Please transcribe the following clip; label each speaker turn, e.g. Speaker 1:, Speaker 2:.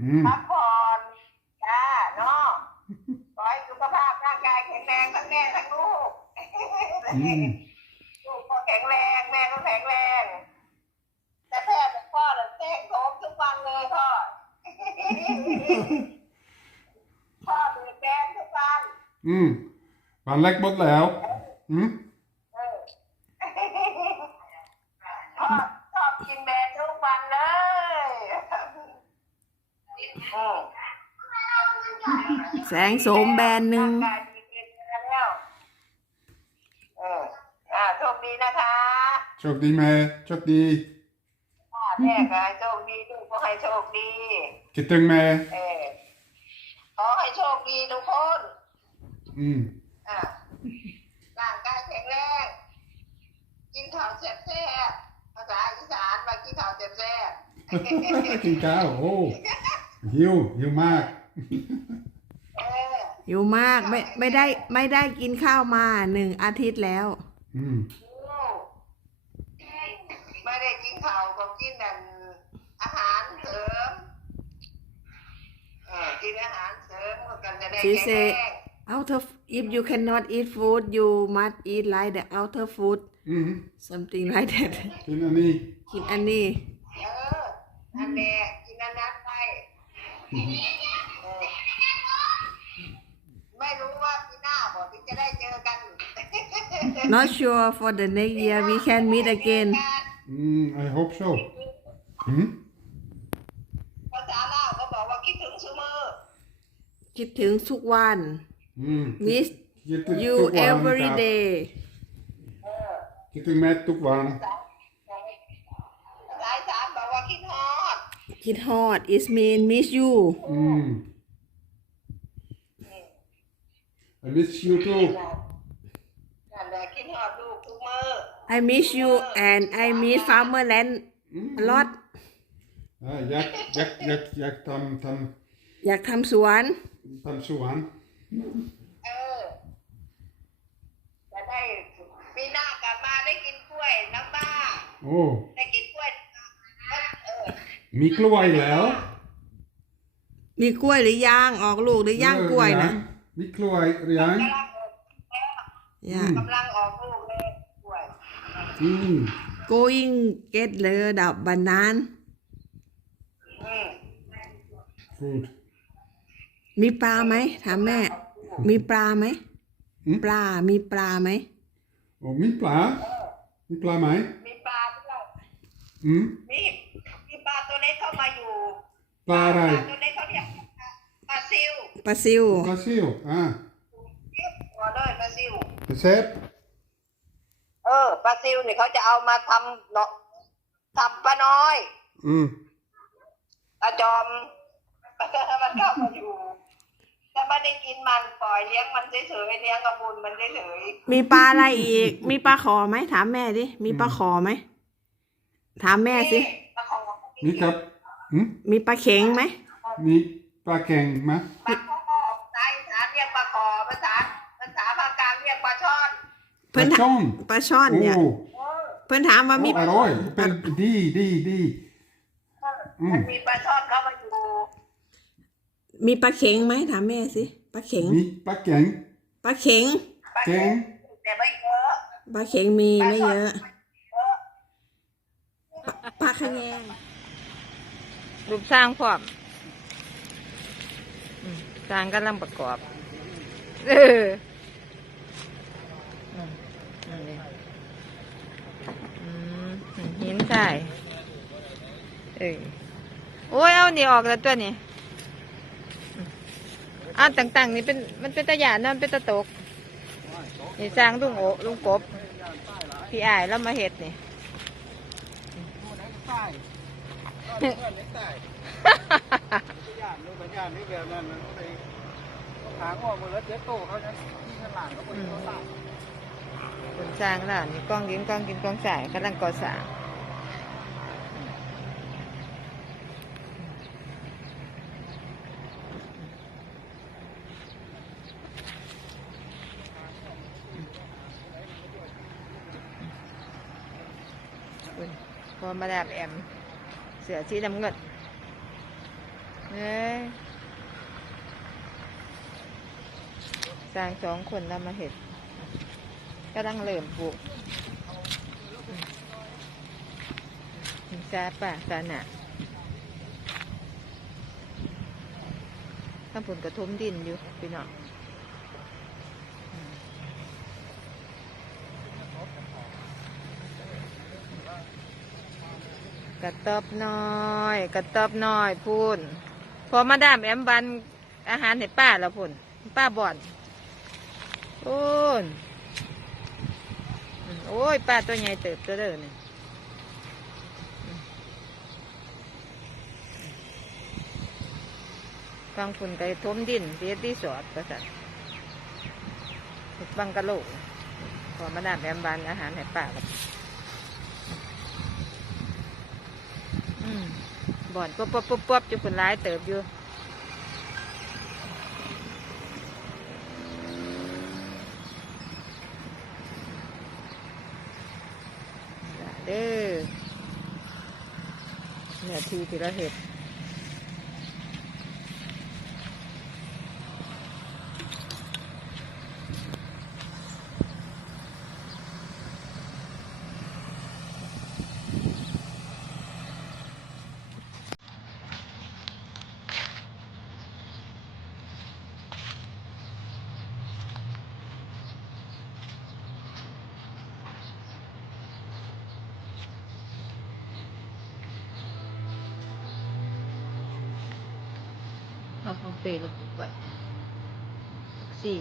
Speaker 1: อืม
Speaker 2: พักผ่อนจ้าเนาะขอให้สุขภาพร่างกายแข็งแรงทั้งแม่ทั้งลูก
Speaker 1: อืม
Speaker 2: ลูกก็แข็งแรงแม่ก็แข็งแรง แต่แพ่กับพ่อน่ะเต้นโถมทุกวันเลยพ่อ พ่อเดือดแดงทุกวัน
Speaker 1: อืมฟันเล็กหมดแล้ว อืม
Speaker 2: เออพ่อชอบกินแบรนด์ทุกวันเลยอืม
Speaker 3: แสงโสมแบรนด์หนึ่ง
Speaker 2: ร่ากายดีขึ้นแล้วเอออ่าโชคดีนะคะ
Speaker 1: โชคดีแม่โชคดี
Speaker 2: พ่อแม่ก็ให้โชคดีลูกก็ให้โชคดี
Speaker 1: คิดถึงแม่
Speaker 2: เออขอให้โชคดีทุกคน
Speaker 1: อืม
Speaker 2: อ่าร่างกายแข็งแรงกินข้าวแซ่บๆภาษาอีสานมากินข้าวแซ่บ
Speaker 1: กินข้าวโอ้ หิวหิวมาก
Speaker 2: ๆเออ
Speaker 3: อยู่มากไม่ไม่ได้ไม่ได้กินข้าวมาหนึ่งอาทิตย์แล้ว
Speaker 1: อืม
Speaker 2: ลูกไม่ได้กินข้าวก็กินนั่นอาหารเสริมเออกินอาหารเสริมก็จะได้
Speaker 3: She
Speaker 2: แข็ง
Speaker 3: say
Speaker 2: แรง
Speaker 3: outer if you cannot eat food you must eat like the outer food
Speaker 1: อืม
Speaker 3: something like that
Speaker 1: กินอันนี้
Speaker 3: กินอันนี้
Speaker 2: เออ นั่นแหละกินอันนั้นไปเออ ไม่รู้ว่าปีหน้าบอกที่จะได้เจอกัน
Speaker 3: not sure for the next year we can meet again
Speaker 1: อืม I hope so อืม
Speaker 2: ภาษาลาวเขาบอกว่าคิดถึงเสมอ
Speaker 3: คิดถึงทุกวัน
Speaker 1: อืม
Speaker 3: miss
Speaker 1: คิดถึง
Speaker 3: you
Speaker 1: ทุกวัน
Speaker 3: every
Speaker 1: ครับ
Speaker 3: day
Speaker 2: เออ
Speaker 1: คิดถึงแม่ทุกวัน
Speaker 2: ภาษาภาษาอีสานบอกว่าคิดฮอด
Speaker 3: คิดฮอด is mean miss you
Speaker 1: อืม I miss you too
Speaker 2: นั่นแหละคิดฮอดลูกทุกมื้อ
Speaker 3: I miss you and I miss farmerland
Speaker 1: อืม
Speaker 3: a lot
Speaker 1: อ่าอยากอยากอยากอยากทำท
Speaker 3: อยากทำสวนำ
Speaker 1: ทำสวน
Speaker 2: เออ จะได้ปีหน้ากลับมาได้กินกล้วยน้ำบ้า
Speaker 1: โอ้
Speaker 2: ได้กินกล้วยเออ
Speaker 1: มีกล้วยแล้ว
Speaker 3: มีกล้วยหรือยังออกลูกหรือยังกล้วยนะ
Speaker 1: มีกล้วยหรือยัง
Speaker 2: กำลังออก
Speaker 3: ย่ากำ
Speaker 2: ลังออกลูกเลยกล้วย
Speaker 1: อืม
Speaker 3: going get the ดับ banana
Speaker 2: อืม
Speaker 1: food
Speaker 3: มีปลาไหมถามแม่ มีปลาไหม
Speaker 1: อืม
Speaker 3: ปลา มีปลาไหม
Speaker 1: โอ้มีปลา มีปลาไหม
Speaker 2: มีปลาด้วย
Speaker 1: อืม
Speaker 2: มีมีปลาตัวเล็กเข้ามาอยู่
Speaker 1: ปลาอะไร
Speaker 2: ปลาตัวเล็กเขาเรียกปลาซิว
Speaker 3: ปลาซิว
Speaker 1: ปลาซิวอ่า
Speaker 2: หัวเลยปลาซิว
Speaker 1: เซฟ
Speaker 2: เออปลาซิวเนี่ยเขาจะเอามาทำเนาะทำปลาน้อย
Speaker 1: อืม
Speaker 2: ปลาจอมมันเข้ามาอยู่แต่ไม่ได้กินมันปล่อยเลี้ยงมันเฉยๆเลี้ยงกระบุญมันเฉย
Speaker 3: มีปลาอะไรอีก มีปลาขอไหมถามแม่ดิ มีปลาขอไหม ถาม
Speaker 2: ๆ
Speaker 3: แม่สิ
Speaker 2: ปลาของ
Speaker 1: นี่ครับ อืม
Speaker 3: มีปลาเข็งไหม
Speaker 1: มีปลาแข็งไหม
Speaker 2: ปลาคอภาษาอีสานเรียกปลาคอภาษาภาษาภาคกลางเรียกปลาช่อน
Speaker 3: เพิ่น
Speaker 1: ปลาช่อน
Speaker 3: ปลาช่อน
Speaker 1: โอ้
Speaker 3: เนี่ย
Speaker 2: เออ
Speaker 3: เพิ่นถามว่ามี
Speaker 1: โอ้อร่อยเป็นดีดีดี อืม
Speaker 2: มันมีปลาช่อนเข้ามาอยู่
Speaker 3: มีปลาเข็งไหมถามแม่สิปลาเข็ง
Speaker 1: มีปลาแข็ง
Speaker 3: ปลาเข็ง
Speaker 2: ปลา
Speaker 1: แข็ง
Speaker 2: แต่ไม่เยอะ
Speaker 3: ปลาเข็งมีไม่เยอะปลาขะแยง
Speaker 4: รูปสร้างพร้อมสร้างกำลังประกอบ เออหินใส่เออโอ้ย เอานี่ออกแล้วตัวนี้อืมอ่าต่างๆ นี่เป็นมันเป็นตะหยานนอะมันเป็นตะตก นี่สร้างลุงโอลุงกบ พี่อายแล้วมาเห็ดนี่ คนสร้างแล้วนี่กล้องยินกล้องกินกล้องสายกำลังก่อสร้างพอมาดามแอม เสือสีดำเงินเอ้ยสร้างสองคนแล้วมาเห็ดก็ตั้งเริ่มปลูกอืมซาป่าซาหนะข้างผลกระทมดินอยู่พี่น้อง กระตอบน้อย กระตอบน้อยพูนพอมาดามแอมบันอาหารให้ป้าแล้วพุ่นป้าบ่อนพูนโอ้ยป้าตัวใหญ่เติบตัวเด้อนี่อืมฟังฝุ่นไปทมดินเสียที่สอดประสัตบังกะโหลกพอมาดามแอมบันอาหารให้ป้าแล้วอืม บ่อนปุ๊บปุ๊บปุ๊บปุ๊บจุคนร้ายเติบอยู่เด้อเนี่ยทีที่เราเห็น เอาของเปรย์ลงไปสี่